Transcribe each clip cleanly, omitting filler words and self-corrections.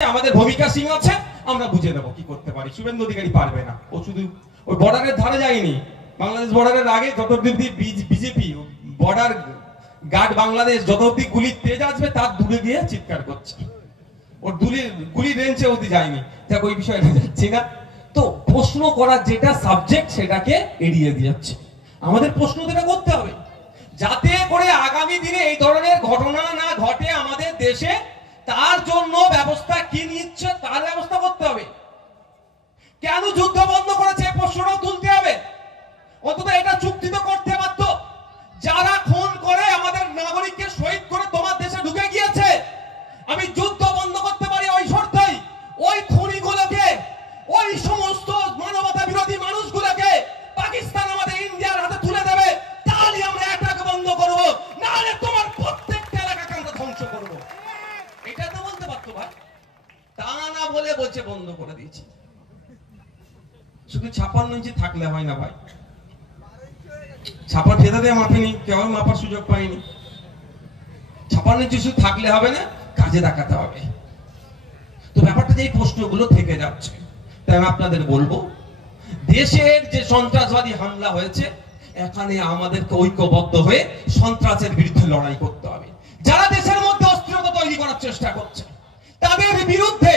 আমাদের ভূমিকা সিং আছে, আমরা বুঝে নেব কি করতে পারি। শুভেন্দু অধিকারী পারবে না, ও শুধু ওই বর্ডারের ধারে যায়নি। বাংলাদেশ বর্ডারের আগে যত অব্দি বিজেপি বর্ডার গার্ড বাংলাদেশ যত অব্দি গুলির তেজ আসবে তার দূরে গিয়ে চিৎকার করছে, ওর গুলি রেঞ্জে অব্দি যায়নি। দেখ ওই বিষয়টা যাচ্ছি না। তো প্রশ্ন করার যেটা সাবজেক্ট সেটাকে এড়িয়ে দিয়েছে। আমাদের প্রশ্ন যেটা করতে হবে যাতে করে আগামী দিনে এই ধরনের ঘটনা না ঘটে আমাদের দেশে, তার জন্য ব্যবস্থা কি নিচ্ছে তার ব্যবস্থা করতে হবে। কেন যুদ্ধ বন্ধ করেছে প্রশ্নটাও তুলতে হবে। অন্তত এটা চুক্তি তো করতে পারত, যারা খুন করে আমাদের নাগরিককে শহীদ করে তোমার দেশে ঢুকে গিয়েছে, আমি যুদ্ধ বন্ধ করতে পারি ওই শর্তেই ওই খুনিগুলোকে, ওই সমস্ত মানবতা বিরোধী মানুষগুলোকে পাকিস্তান আমাদের ইন্ডিয়ার হাতে তুলে দেবে, তাহলে আমরা অ্যাটাক বন্ধ করব, না হলে তোমার প্রত্যেকটা এলাকাকে আমরা ধ্বংস করব। এটা তো বলতে পারতো ভাই, তা না বলে বলছে বন্ধ করে দিয়েছি। শুধু 56 ইঞ্চি থাকলে হয় না ভাই, ছাপা ফেলে দিয়ে মাপেনি, কেউ মাপার সুযোগ পায়নি। 56 ইঞ্চি শুধু থাকলে হবে না, কাজে দেখাতে হবে। তো ব্যাপারটা যে এই প্রশ্নগুলো থেকে যাচ্ছে, তাই আমি আপনাদের বলবো দেশের যে সন্ত্রাসবাদী হামলা হয়েছে এখানে আমাদেরকে ঐক্যবদ্ধ হয়ে সন্ত্রাসের বিরুদ্ধে লড়াই করতে হবে। যারা দেশের মধ্যে অস্থিরতা তৈরি করার চেষ্টা করছে তাদের বিরুদ্ধে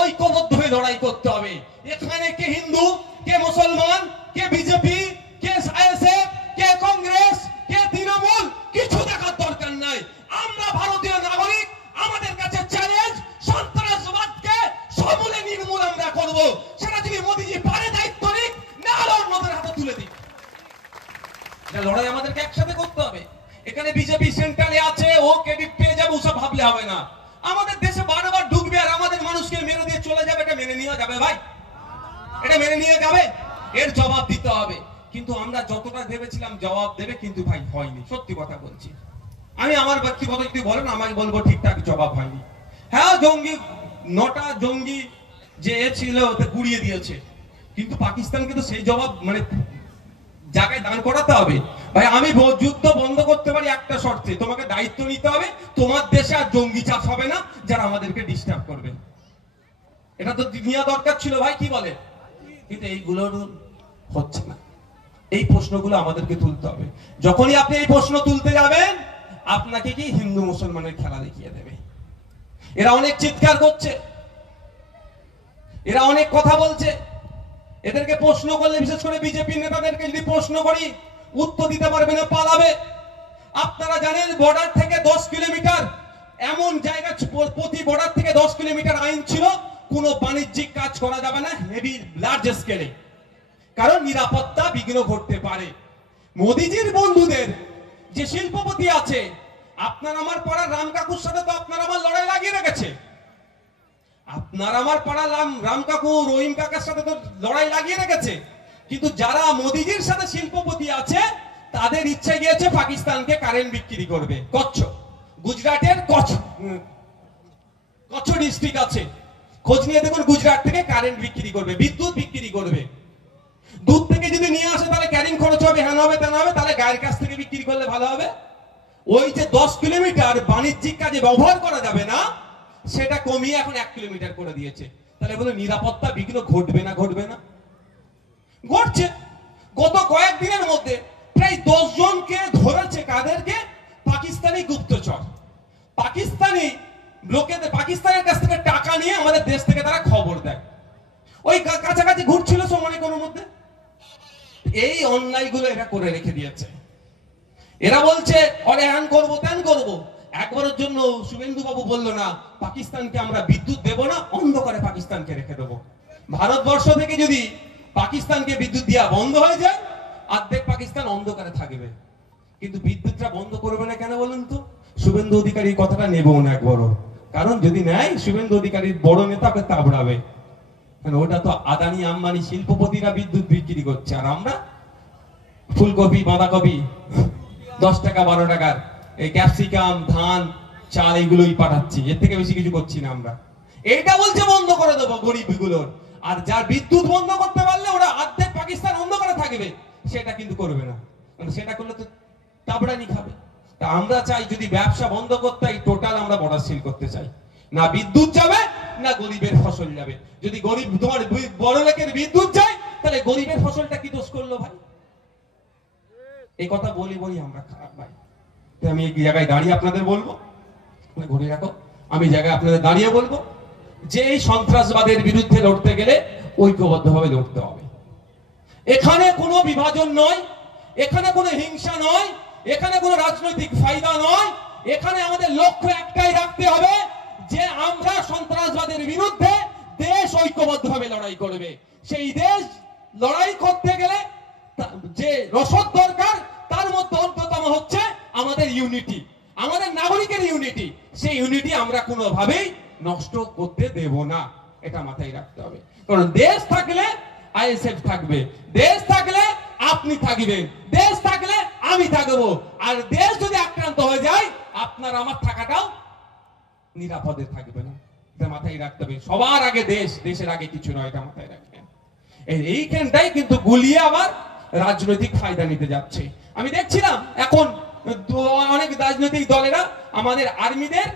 ঐক্যবদ্ধ হয়ে লড়াই করতে হবে। এখানে কে হিন্দু, কে মুসলমান, কে বিজেপি, কে আইএসএফ, কে কংগ্রেস, কে তৃণমূল, কিছু দেখার দরকার নাই। আমরা ভারতীয় নাগরিক, আমাদের কাছে চ্যালেঞ্জ, সন্ত্রাসবাদকে সমূলে নির্মূল আমরা করব। সেটা যদি মোদিজি পারে দায়িত্ব নিক, না হলে অন্যদের হাতে তুলে দিক। এটা লড়াই আমাদেরকে একসাথে করতে হবে। এখানে বিজেপি সেন্ট্রালে আছে, ও ক্রেডিট পেয়ে যাবে ওসব ভাবলে হবে না। আমাদের দেশে বারবার ঢুকবে আর আমাদের মানুষকে মেরে দিয়ে চলে যাবে, এটা মেনে নেওয়া যাবে ভাই? এটা মেনে নিয়ে যাবে? এর জবাব দিতে হবে। কিন্তু আমরা যতটা ভেবেছিলাম জবাব দেবে, কিন্তু ভাই হয়নি, সত্যি কথা বলছি। আমি আমার ব্যক্তিগত যদি বলেন আমাকে বলবো ঠিকঠাক জবাব হয়নি। হ্যাঁ, জঙ্গি 9টা জঙ্গি যে ছিল ওতে গুড়িয়ে দিয়েছে, কিন্তু পাকিস্তানকে তো সেই জবাব মানে জায়গায় দাঁড় করাতে হবে। ভাই আমি যুদ্ধ বন্ধ করতে পারি একটা শর্তে, তোমাকে দায়িত্ব নিতে হবে, তোমার দেশে আর জঙ্গি চাষ হবে না যারা আমাদেরকে ডিস্টার্ব করবে। এটা তো নেওয়া দরকার ছিল ভাই, কি বলে? কিন্তু এইগুলোর হচ্ছে না। এই প্রশ্নগুলো আমাদেরকে তুলতে হবে। যখনই আপনি এই প্রশ্ন তুলতে যাবেন আপনাকে কি হিন্দু মুসলমানের খেলা দেখিয়ে দেবে। এরা অনেক চিৎকার করছে, এরা অনেক কথা বলছে, এদেরকে প্রশ্ন করলে বিশেষ করে বিজেপি নেতাদেরকে যদি প্রশ্ন করি উত্তর দিতে পারবে না, পালাবে। আপনারা জানেন বর্ডার থেকে 10 কিলোমিটার এমন জায়গা, প্রতি বর্ডার থেকে 10 কিলোমিটার আইন ছিল কোনো বাণিজ্যিক কাজ করা যাবে না হেভি লার্জ স্কেলে, কারণ নিরাপত্তা বিঘ্ন ঘটতে পারে। মোদিজির বন্ধুদের যে শিল্পপতি আছে, আপনার আমার পাড়ার রাম কাকুর সাথে তো আপনার আমার লড়াই লাগিয়ে রেখেছে। আপনার আমার পাড়া রাম কাকু রহিম কাকার সাথে তো লড়াই লাগিয়ে রেখেছে। কিন্তু যারা মোদিজির সাথে শিল্পপতি আছে তাদের ইচ্ছে গিয়েছে পাকিস্তানকে কারেন্ট বিক্রি করবে। কচ্ছ, গুজরাটের কচ্ছ ডিস্ট্রিক্ট আছে, খোঁজ নিয়ে দেখুন, গুজরাট থেকে কারেন্ট বিক্রি করবে, বিদ্যুৎ বিক্রি করবে। দূর থেকে যদি নিয়ে আসে তাহলে ক্যারিং খরচ হবে, হ্যাঁ হবে তেন হবে, তাহলে গায়ের কাছ থেকে বিক্রি করলে ভালো হবে। ওই যে 10 কিলোমিটার বাণিজ্যিক কাজে ব্যবহার করা যাবে না সেটা কমিয়ে এখন 1 কিলোমিটার করে দিয়েছে। তাহলে বলে নিরাপত্তা বিঘ্ন ঘটবে না? ঘটবে না, ঘটছে। গত কয়েকদিনের মধ্যে প্রায় 10 জনকে ধরেছে। কাদেরকে? পাকিস্তানি গুপ্তচর, পাকিস্তানি লোকেদের, পাকিস্তানের কাছ থেকে টাকা নিয়ে আমাদের দেশ থেকে তারা খবর দেয়। ওই কাছাকাছি ঘুরছিল সমনিকোর মধ্যে। এই অন্যায়গুলো এরা করে রেখে দিয়েছে। এরা বলছে অরে হ্যান করবো ত্যান করবো। একবারের জন্য শুভেন্দু বাবু বললো না পাকিস্তানকে আমরা বিদ্যুৎ দেব না, অন্ধকারে পাকিস্তানকে রেখে দেবো। ভারতবর্ষ থেকে যদি পাকিস্তানকে বিদ্যুৎ দেওয়া বন্ধ হয়ে যায় অর্ধেক পাকিস্তান অন্ধকারে থাকবে। কিন্তু বিদ্যুৎটা বন্ধ করবে না কেন বলুন তো? শুভেন্দু অধিকারীর কথাটা নেবো না একবারও, কারণ যদি নেয় শুভেন্দু অধিকারীর বড় নেতাকে তাবড়াবে। ওটা তো আদানি আম্বানি শিল্পপতিরা বিদ্যুৎ বিক্রি করছে, আর আমরা ফুলকপি বাঁধাকপি 10 টাকা 12 টাকার এই ক্যাপসিকাম ধান চাল এইগুলোই পাঠাচ্ছি, এর থেকে বেশি কিছু করছি না আমরা। এইটা বলছে বন্ধ করে দেবো গরিবগুলোর। আর যার বিদ্যুৎ বন্ধ করতে পারলে ওরা অর্ধেক পাকিস্তান অন্ধকারে থাকবে, সেটা কিন্তু করবে না। সেটা করলে তো তাবড়ানি খাবে। তা আমরা চাই যদি ব্যবসা বন্ধ করতে হয় টোটাল আমরা বর্ডার সিল করতে চাই। না বিদ্যুৎ যাবে না গরিবের ফসল যাবে। যদি গরিব তোমার বড় লোকের বিদ্যুৎ যায়, তাহলে গরিবের ফসলটা কি দোষ করলো ভাই? এই কথা বলি আমরা খারাপ ভাই। আমি এই জায়গায় দাঁড়িয়ে আপনাদের বলবো, ঘুরে রাখো, আমি জায়গায় আপনাদের দাঁড়িয়ে বলবো যে এই সন্ত্রাসবাদের বিরুদ্ধে লড়তে গেলে ঐক্যবদ্ধভাবে লড়তে হবে। এখানে কোনো বিভাজন নয়, এখানে কোনো হিংসা নয়, এখানে কোনো রাজনৈতিক ফায়দা নয়। এখানে আমাদের লক্ষ্য একটাই রাখতে হবে যে আমরা সন্ত্রাসবাদের বিরুদ্ধে দেশ ঐক্যবদ্ধভাবে লড়াই করবে। সেই দেশ লড়াই করতে গেলে যে রসদ দরকার, তার মধ্যে অন্যতম হচ্ছে আমাদের ইউনিটি, আমাদের নাগরিকের ইউনিটি। সেই ইউনিটি আমরা কোনোভাবেই নষ্ট করতে দেব না, এটা মাথায় রাখতে হবে। কারণ দেশ থাকলে আইএসএফ থাকবে, দেশ থাকলে আপনি থাকবেন, দেশ থাকলে আমি থাকবো। আর দেশ যদি আক্রান্ত হয়ে যায়, আপনার আমার থাকাটাও নিরাপদে থাকবে না, এটা মাথায় রাখতে হবে। সবার আগে দেশ, দেশের আগে কিছু নয়, এটা মাথায় রাখবেন। এইখানটাই কিন্তু গুলিয়ে আবার রাজনৈতিক ফায়দা নিতে যাচ্ছে। আমি দেখছিলাম এখন অনেক রাজনৈতিক দলেরা আমাদের আর্মিদের